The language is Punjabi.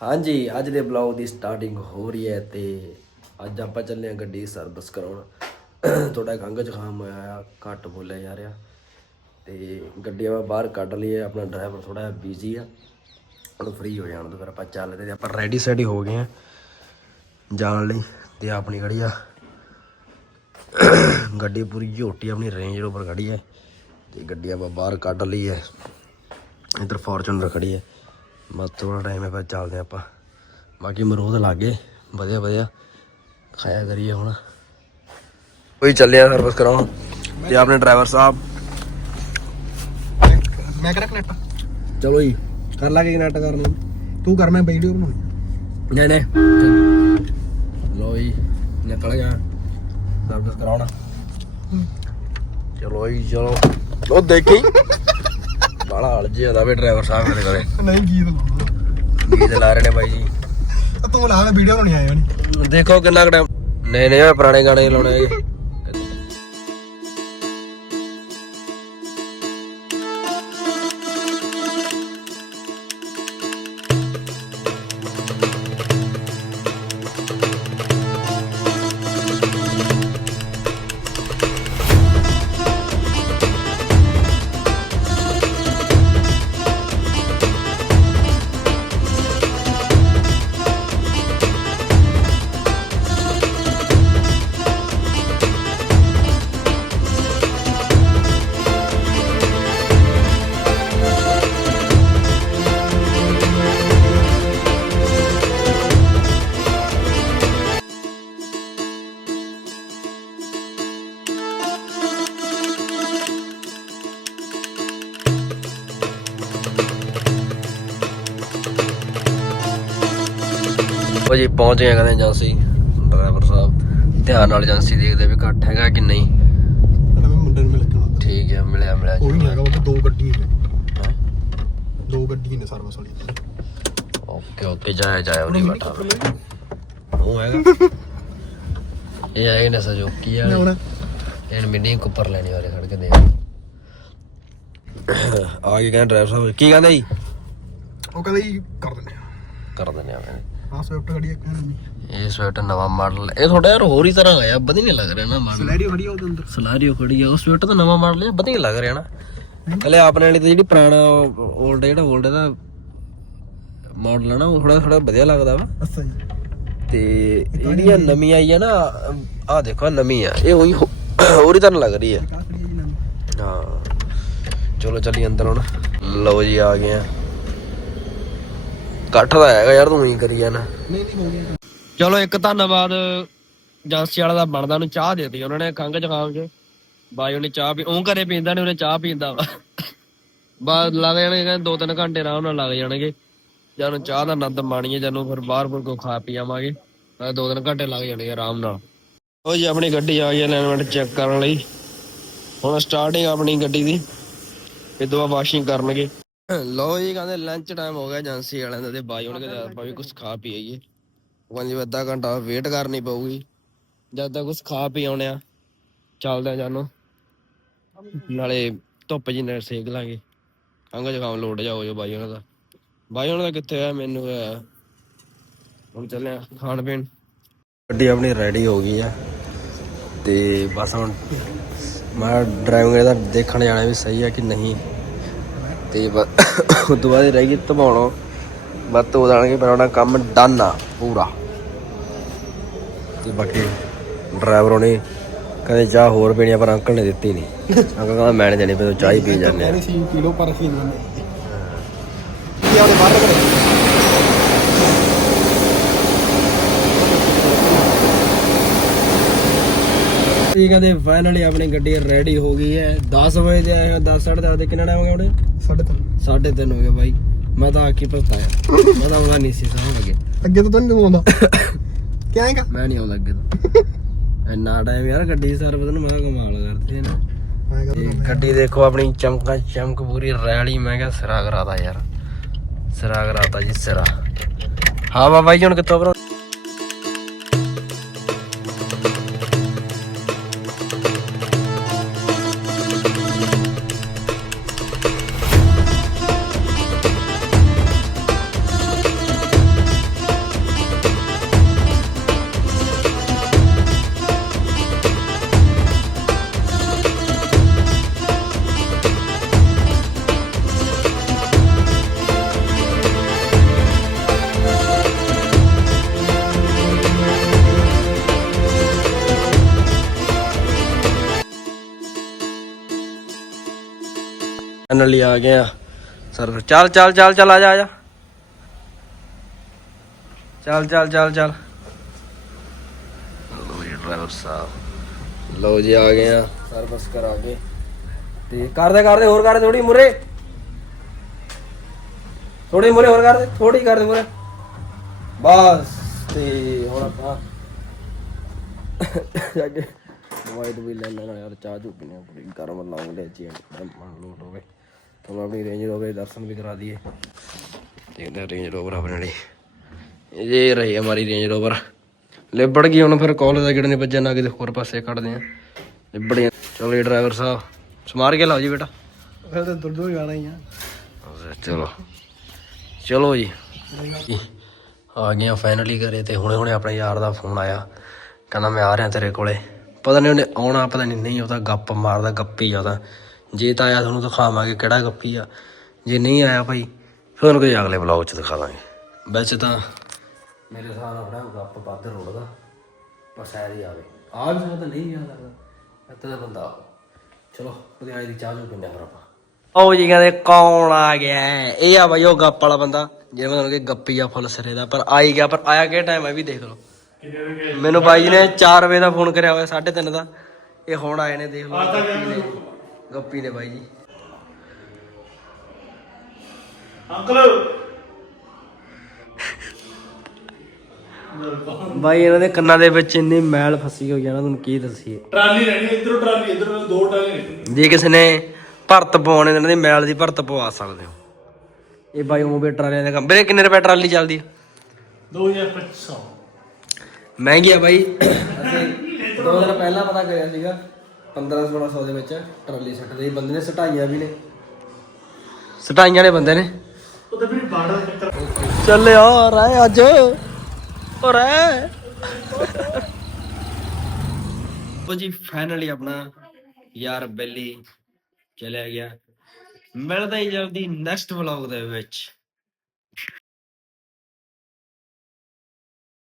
ਹਾਂਜੀ, ਅੱਜ ਦੇ ਬਲੌਗ ਦੀ ਸਟਾਰਟਿੰਗ ਹੋ ਰਹੀ ਹੈ ਤੇ ਅੱਜ ਆਪਾਂ ਚੱਲੇ ਹਾਂ ਗੱਡੀ ਸਰਵਿਸ ਕਰਾਉਣ। ਥੋੜਾ ਖੰਘ ਜ਼ੁਕਾਮ ਹੋਇਆ ਘੱਟ ਬੋਲਿਆ ਜਾ ਰਿਹਾ। ਤੇ ਗੱਡੀ ਆਪਾਂ ਬਾਹਰ ਕੱਢ ਲਈ ਹੈ ਆਪਣਾ ਡਰਾਈਵਰ ਥੋੜਾ ਬਿਜ਼ੀ ਆ। ਹੁਣ ਫ੍ਰੀ ਹੋ ਜਾਣ ਤੋਂ ਫਿਰ ਆਪਾਂ ਚੱਲਦੇ ਤੇ ਆਪਾਂ ਰੈਡੀ ਸੈਡੀ ਹੋ ਗਏ ਆ ਜਾਣ ਲਈ ਤੇ ਆਪਣੀ ਗੱਡੀ ਆ। ਗੱਡੀ ਪੂਰੀ ਝੋਟੀ ਆਪਣੀ ਰੇਂਜ ਰੋਵਰ ਖੜੀ ਹੈ। ਤੇ ਗੱਡੀ ਆਪਾਂ ਬਾਹਰ ਕੱਢ ਲਈ ਹੈ। ਇਧਰ ਫੋਰਚੂਨਰ ਖੜੀ ਹੈ। ਬਸ ਥੋੜਾ ਟਾਈਮ ਹੈ ਫਿਰ ਚੱਲਦੇ ਆਪਾਂ। ਬਾਕੀ ਮਰੂਦ ਲੱਗੇ ਵਧੀਆ ਵਧੀਆ। ਖਾਇਆ ਕਰੀਏ ਹੁਣ। ਕੋਈ ਚੱਲਿਆ ਸਰਵਿਸ ਕਰਾਉਣ। ਤੇ ਆਪਣੇ ਡਰਾਈਵਰ ਸਾਹਿਬ। ਮੈਂ ਕਰਾਂ ਕਨੈਕਟ ਚਲੋ ਜੀ। ਕਰ ਲਾਂਗੇ ਕਨੈਕਟ ਕਰਨਾ ਤੂੰ ਕਰ ਮੈਂ ਵੀਡੀਓ ਬਣਾਉਣੀ ਨਹੀਂ ਨਹੀਂ। ਲੋ ਜੀ ਨਿਕਲ ਗਿਆ। ਸਰਵਿਸ ਕਰਾਉਣਾ। ਚਲੋ ਜੀ ਚਲੋ। ਉਹ ਦੇਖੀ। ਬਾਲਾ ਹਲ ਜ਼ਿਆਦਾ ਵੀ ਡਰਾਈਵਰ ਸਾਹਿਬ ਮੇਰੇ ਕੋਲੇ। ਨਹੀਂ ਗੀਤ ਲਾਉਣਾ ਗੀਤ ਲਾ ਰਹੇ ਨੇ ਬਾਈ ਜੀ। ਤੂੰ ਲਾ ਵੀਡੀਓ ਬਣਾਉਣੀ ਆਇਆ ਨਹੀਂ ਦੇਖੋ ਕਿੰਨਾ ਟਾਈਮ ਨਹੀਂ ਨਹੀਂ ਪੁਰਾਣੇ ਗਾਣੇ ਲਾਉਣੇ ਹੈਗੇ ਉਹ ਜੀ ਪਹੁੰਚ ਗਏ ਕਹਿੰਦੇ ਏਜੰਸੀ ਡਰਾਈਵਰ ਸਾਹਿਬ ਧਿਆਨ ਨਾਲ ਏਜੰਸੀ ਦੇਖਦੇ ਵੀ ਘੱਟ ਹੈਗਾ ਕਿ ਨਹੀਂ। ਮੈਂ ਮੁੰਡੇ ਨੂੰ ਮਿਲ ਕੇ ਆਉਣਾ। ਠੀਕ ਹੈ ਮਿਲਿਆ ਮਿਲਿਆ ਉਹ ਨਹੀਂ ਹੈਗਾ ਉਹ ਦੋ ਗੱਡੀਆਂ ਨੇ। ਹੈਂ? ਦੋ ਗੱਡੀਆਂ ਨੇ ਸਰਵਿਸ ਵਾਲੀ ਓਕੇ ਓਕੇ ਜਾਇਆ ਜਾਇਆ ਉਹਦੀ ਬੈਠਾ ਉਹ ਹੈਗਾ। ਇਹ ਆਏ ਨੇ ਸਜੋਕੀ ਵਾਲੇ। ਇਹਨ ਮਿੰਨੀ ਉੱਪਰ ਲੈਣੀ ਵਾਲੇ ਖੜ ਕੇ ਦੇ ਆ ਗਏ ਕਹਿੰਦੇ ਡਰਾਈਵਰ ਸਾਹਿਬ। ਕੀ ਕਹਿੰਦਾ ਜੀ? ਉਹ ਕਹਿੰਦਾ ਜੀ ਕਰ ਦਿੰਦੇ ਆ। ਕਰ ਦਿੰਦੇ ਆ ਮੈਂ ਆਹ ਸਵਿਫਟ ਇੱਕ ਨਵੀਂ ਇਹ ਮਾਡਲ ਇਹ ਥੋੜਾ ਯਾਰ ਹੋਰ ਹੀ ਤਰ੍ਹਾਂ ਆ ਵਧੀਆ ਨਹੀਂ ਲੱਗ ਰਿਹਾ ਨਾ ਮਾਡਲ। ਸਲੈਰੀਓ ਖੜੀ ਆ ਉਹਦੇ ਅੰਦਰ। ਸਲਾਰੀਓ ਖੜੀ ਆ ਉਹ ਸਵੀਟ ਤਾਂ ਨਵਾਂ ਮਾਡਲ ਹੈ ਵਧੀਆ ਲੱਗ ਰਿਹਾ ਨਾ। ਹਲੇ ਆਪਣੇ ਵਾਲੀ ਤਾਂ ਜਿਹੜੀ ਪੁਰਾਣਾ 올ਡ ਜਿਹੜਾ 올ਡ ਦਾ ਮਾਡਲ ਹੈ ਨਾ ਉਹ ਥੋੜਾ ਥੋੜਾ ਵਧੀਆ ਲੱਗਦਾ ਵਾ। ਅੱਛਾ ਜੀ। ਤੇ ਜਿਹੜੀਆਂ ਨਵੀਂ ਆਈ ਆ ਨਾ ਆ ਦੇਖੋ ਨਵੀਂ ਆ ਇਹ ਉਹੀ ਹੋ- ਹੋਰ ਹੀ ਤਰ੍ਹਾਂ ਲੱਗ ਰਹੀ ਆ। ਹਾਂ। ਚਲੋ ਚੱਲੀ ਅੰਦਰ ਹੁਣ। ਲਓ ਜੀ ਆ ਗਏ ਆ। ਇਕੱਠ ਦਾ ਹੈਗਾ ਯਾਰ ਤੂੰ ਹੀ ਕਰੀ ਜਾਣਾ। ਨਹੀਂ ਨਹੀਂ ਹੋ ਗਿਆ ਚਲੋ ਇੱਕ ਧੰਨਵਾਦ, ਏਜੰਸੀ ਵਾਲਾ ਦਾ ਬਣਦਾ ਨੂੰ ਚਾਹ ਦੇ ਉਹਨਾਂ ਨੇ ਖੰਗ ਜ਼ੁਕਾਮ ਚ ਬਾਈ ਉਹਨੇ ਚਾਹ ਪੀ, ਉਹ ਘਰੇ ਪੀਂਦਾ ਨੇ, ਉਹਨੇ ਚਾਹ ਪੀਂਦਾ ਵਾ। ਬਾਅਦ ਲੱਗ ਜਾਣਗੇ, ਕਹਿੰਦੇ ਦੋ ਤਿੰਨ ਘੰਟੇ ਆਰਾਮ ਨਾਲ ਲੱਗ ਜਾਣਗੇ। ਜਦੋਂ ਚਾਹ ਦਾ ਆਨੰਦ ਮਾਣੀਏ ਜਦੋਂ ਫਿਰ ਬਾਹਰ ਬੁਰ ਕੋ ਖਾ ਪੀ ਆਵਾਂਗੇ। ਤਾਂ ਦੋ ਤਿੰਨ ਘੰਟੇ ਲੱਗ ਜਾਣਗੇ ਆਰਾਮ ਨਾਲ। ਉਹ ਜੀ, ਆਪਣੀ ਗੱਡੀ ਆ ਗਈ ਅਲਾਈਨਮੈਂਟ ਚੈੱਕ ਕਰਨ ਲਈ। ਹੁਣ ਸਟਾਰਟਿੰਗ ਆਪਣੀ ਗੱਡੀ ਦੀ। ਇਹ ਦੁਆ ਵਾਸ਼ਿੰਗ ਕਰਨਗੇ। ਲੋ ਜੀ, ਕਹਿੰਦੇ ਲੰਚ ਟਾਈਮ ਹੋ ਗਿਆ ਏਜੰਸੀ ਵਾਲਿਆਂ ਦਾ ਤੇ ਬਾਈ ਹੁਣ ਕਹਿੰਦੇ ਆਪਾਂ ਵੀ ਕੁਝ ਖਾ ਪੀ ਆਈਏ। ਉਹ ਕਹਿੰਦੇ ਵੀ ਅੱਧਾ ਘੰਟਾ ਵੇਟ ਕਰਨੀ ਪਊਗੀ। ਜਦ ਤੱਕ ਕੁਝ ਖਾ ਪੀ ਆਉਣੇ ਆ ਚੱਲਦੇ ਆ ਜਾਨੋ। ਨਾਲੇ ਧੁੱਪ ਜੀ ਨਾਲ ਸੇਕ ਲਾਂਗੇ। ਖੰਗ ਜ਼ੁਕਾਮ ਲੋਟ ਜਾਓ ਜੋ ਬਾਈ ਉਹਨਾਂ ਦਾ। ਬਾਈ ਉਹਨਾਂ ਦਾ ਕਿੱਥੇ ਆ? ਮੈਨੂੰ ਹੋਇਆ ਹੁਣ ਚੱਲੇ ਆ ਖਾਣ ਪੀਣ। ਗੱਡੀ ਆਪਣੀ ਰੈਡੀ ਹੋ ਗਈ ਆ। ਤੇ ਬਸ ਹੁਣ ਮੈਂ ਡਰਾਈਵਿੰਗ ਇਹਦਾ ਦੇਖਣ ਜਾਣਾ ਵੀ ਸਹੀ ਆ ਕਿ ਨਹੀਂ। ਤੇ ਉਸ ਤੋਂ ਬਾਅਦ ਰਹਿ ਗਈ ਧਵਾਉਣਾ ਬਸ ਧੋ ਦਾਂਗੇ ਪਰ ਉਹਦਾ ਕੰਮ ਡਨ ਆ ਪੂਰਾ। ਤੇ ਬਾਕੀ ਡਰਾਈਵਰ ਉਹਨੇ ਕਹਿੰਦੇ ਚਾਹ ਹੋਰ ਪੀਣੀ ਆ ਪਰ ਅੰਕਲ ਨੇ ਦਿੱਤੀ ਨਹੀਂ ਅੰਕਲ ਕਹਿੰਦਾ ਮੈਂ ਨਹੀਂ ਦੇਣੀ ਤੂੰ ਚਾਹ ਹੀ ਪੀ ਜਾਂਦੇ ਆ। ਕਹਿੰਦੇ ਸੀ ਕਿਲੋ ਪਰ ਅਸੀਂ ਲੈਂਦੇ ਇਹ ਉਹਦੇ ਬਾਹਰ ਰੱਖ ਦੇ ਠੀਕ ਹੈ ਤੇ ਫਾਈਨਲੀ ਆਪਣੀ ਗੱਡੀ ਰੈਡੀ ਹੋ ਗਈ ਹੈ। 10 ਵਜੇ ਦੇ 10 10:30 ਦੇ ਕਿੰਨਾ ਟਾਈਮ ਹੋ ਗਿਆ ਉਹਨੇ ਸਾਢੇ ਤਿੰਨ। 3:30 ਹੋ ਗਿਆ ਬਾਈ। ਮੈਂ ਤਾਂ ਆਖੀ ਪਛਤਾਇਆ ਮੈਂ ਤਾਂ ਆਉਣਾ ਨਹੀਂ ਸੀ ਸਾਹ ਲੱਗੇ। ਅੱਗੇ ਤੋਂ ਤਾਂ ਨਹੀਂ ਆਉਂਦਾ। ਕੀ ਆਏਗਾ ਮੈਂ ਨਹੀਂ ਆਉਂਦਾ ਅੱਗੇ ਤੋਂ। ਇੰਨਾ ਟਾਈਮ ਯਾਰ ਗੱਡੀ ਸਰਵਿਸ ਨੂੰ ਮੈਂ ਕਮਾਲ ਕਰਦੀ ਨਾ। ਗੱਡੀ ਦੇਖੋ ਆਪਣੀ ਚਮਕਾ ਚਮਕ ਪੂਰੀ ਰੈਲੀ ਮੈਂ ਕਿਹਾ ਸਿਰਾ ਕਰਾਤਾ ਯਾਰ। ਸਿਰਾ ਕਰਾਤਾ ਜੀ ਸਿਰਾ। ਹਾਂ ਬਾਬਾ ਜੀ ਹੁਣ ਕਿੱਥੋਂ ਭਰੋ ਫਾਈਨਲੀ ਆ ਗਏ ਆ। ਸਰ, ਚੱਲ ਚੱਲ ਚੱਲ ਚੱਲ, ਆ ਜਾ ਆ ਜਾ। ਚੱਲ ਚੱਲ ਚੱਲ ਚੱਲ। ਲੋ ਜੀ ਡਰਾਈਵਰ ਸਾਹਿਬ ਲੋ ਜੀ ਆ ਗਏ ਆ। ਸਰਵਿਸ ਕਰਾ ਕੇ ਤੇ ਕਰਦੇ ਕਰਦੇ, ਹੋਰ ਕਰਦੇ ਥੋੜੀ ਮੁਰੇ। ਥੋੜੀ ਮੁਰੇ, ਹੋਰ ਕਰਦੇ ਥੋੜੀ ਕਰਦੇ ਮੁਰੇ। ਬਸ, ਤੇ ਹੁਣ ਆਪਾਂ ਜਾ ਕੇ ਦਵਾਈ ਦਵਾਈ ਲੈ ਲੈਣਾ ਯਾਰ, ਚਾਹ ਚੁ ਪੂਰੀ ਗਰਮ ਲਾਉਂਗ ਜੀ ਮਨ ਲੋਟ ਹੋਵੇ। ਤੁਹਾਨੂੰ ਆਪਣੀ ਰੇਂਜ ਰੋਵਰ ਦੇ ਦਰਸ਼ਨ ਵੀ ਕਰਾ ਦਈਏ। ਦੇਖਦੇ ਰੇਂਜ ਰੋਵਰ ਆਪਣੇ ਲਈ ਇਹ ਰਹੀ ਹਮਾਰੀ ਰੇਂਜ ਰੋਵਰ ਲਿਬੜ ਗਈ ਹੁਣ ਫਿਰ ਕਾਲਜ ਦਾ ਕਿਹੜੇ ਨੇ ਵੱਜਿਆ ਨਾ ਕਿਤੇ ਹੋਰ ਪਾਸੇ ਕੱਢਦੇ ਆ ਲਿਬੜ ਗਿਆ ਚਲੋ ਡਰਾਈਵਰ ਸਾਹਿਬ ਸਮਾਰ ਕੇ ਲਾਓ ਜੀ ਬੇਟਾ। ਫਿਰ ਤਾਂ ਦੁੱਧ ਜਾਣਾ ਹੀ ਆ। ਚਲੋ। ਚਲੋ ਜੀ। ਆ ਗਏ ਆ ਫਾਈਨਲੀ ਘਰੇ ਤੇ ਹੁਣੇ ਹੁਣੇ ਆਪਣੇ ਯਾਰ ਦਾ ਫੋਨ ਆਇਆ। ਕਹਿੰਦਾ ਮੈਂ ਆ ਰਿਹਾ ਤੇਰੇ ਕੋਲੇ। ਪਤਾ ਨਹੀਂ ਉਹਨੇ ਆਉਣਾ ਪਤਾ ਨਹੀਂ ਨਹੀਂ ਉਹਦਾ ਗੱਪ ਮਾਰਦਾ ਗੱਪੀ ਜ਼ਿਆਦਾ ਜੇ ਤਾਂ ਆਇਆ ਤੁਹਾਨੂੰ ਦਿਖਾਵਾਂਗੇ ਕਿਹੜਾ ਗੱਪੀ ਆ ਜੇ ਨਹੀਂ ਆਇਆ ਭਾਈ ਫਿਰ ਉਹਨੂੰ ਕੋਈ ਅਗਲੇ ਵਲੌਗ 'ਚ ਦਿਖਾ ਦਾਂਗੇ ਵੈਸੇ ਤਾਂ ਮੇਰੇ ਹਿਸਾਬ ਨਾਲ ਆਪਣਾ ਗੱਪ ਵੱਧ ਰੋੜਦਾ ਪਰ ਸ਼ਾਇਦ ਹੀ ਆਵੇ। ਆ ਵੀ ਸਕਦਾ ਨਹੀਂ ਆ ਸਕਦਾ ਇੱਥੇ ਦਾ ਬੰਦਾ ਚਲੋ ਉਹਦੇ ਆਏ ਦੀ ਚਾਹ ਜੋ ਪੀਂਦੇ ਫਿਰ ਆਪਾਂ। ਉਹ ਜੀ ਕਹਿੰਦੇ ਕੌਣ ਆ ਗਿਆ? ਇਹ ਆ ਬਾਈ ਉਹ ਗੱਪ ਵਾਲਾ ਬੰਦਾ ਜਿਹਨੇ ਮਤਲਬ ਕਿ ਗੱਪੀ ਆ ਫੁੱਲ ਸਿਰੇ ਦਾ ਪਰ ਆਈ ਗਿਆ ਪਰ ਆਇਆ ਕਿਹੜਾ ਟਾਈਮ ਹੈ ਵੀ ਦੇਖ ਲਓ। ਮੈਨੂੰ ਬਾਈ ਜੀ ਨੇ 4 ਵਜੇ ਦਾ ਫੋਨ ਕਰਿਆ ਹੋਇਆ 3:30 ਦਾ। ਇਹ ਹੁਣ ਆਏ ਨੇ ਦੇਖ ਲਓ। ਗੱਪੀ ਨੇ ਬਾਈ ਜੀ। ਅੰਕਲ। ਬਾਈ ਇਹਨਾਂ ਦੇ ਕੰਨਾਂ ਦੇ ਵਿੱਚ ਇੰਨੀ ਮੈਲ ਫਸੀ ਹੋਈ ਆ ਨਾ ਤੁਹਾਨੂੰ ਕੀ ਦੱਸੀਏ। ਟਰਾਲੀ ਰਹਿਣੀ ਇਧਰੋਂ ਟਰਾਲੀ ਇਧਰੋਂ ਦੋ ਟਰਾਲੀ ਜੇ ਕਿਸੇ ਨੇ ਭਰਤ ਪਵਾਉਣੇ ਇਹਨਾਂ ਦੀ ਮੈਲ ਦੀ ਭਰਤ ਪਵਾ ਸਕਦੇ ਹੋ। ਇਹ ਬਾਈ ਉਹ ਵੀ ਟਰਾਲੀਆਂ ਦਾ ਕੰਮ ਵੀਰੇ ਕਿੰਨੇ ਰੁਪਏ ਟਰਾਲੀ ਚੱਲਦੀ ਆ? 2500 ਮਹਿੰਗੀ ਆ ਬਾਈ। ਅਸੀਂ ਦੋ ਦਿਨ ਪਹਿਲਾਂ ਪਤਾ ਕਰਿਆ ਸੀਗਾ। 15 1600 ਦੇ ਵਿੱਚ ਟਰਾਲੀ ਸੱਟਦੇ ਬੰਦੇ ਨੇ ਸਟਾਈਆਂ ਵੀ ਨੇ। ਸਟਾਈਆਂ ਨੇ ਬੰਦੇ ਨੇ। ਉਹਦੇ ਵੀ ਬਾਰਡਰ ਚੱਕਰ ਚੱਲਿਆ ਰਹਿ ਅੱਜ। ਰਹਿ ਉਹ ਜੀ ਫਾਈਨਲੀ ਆਪਣਾ ਯਾਰ ਬੈਲੀ ਚਲਿਆ ਗਿਆ। ਮਿਲਦਾ ਹੀ ਜਲਦੀ ਨੈਕਸਟ ਵਲੌਗ ਦੇ ਵਿੱਚ।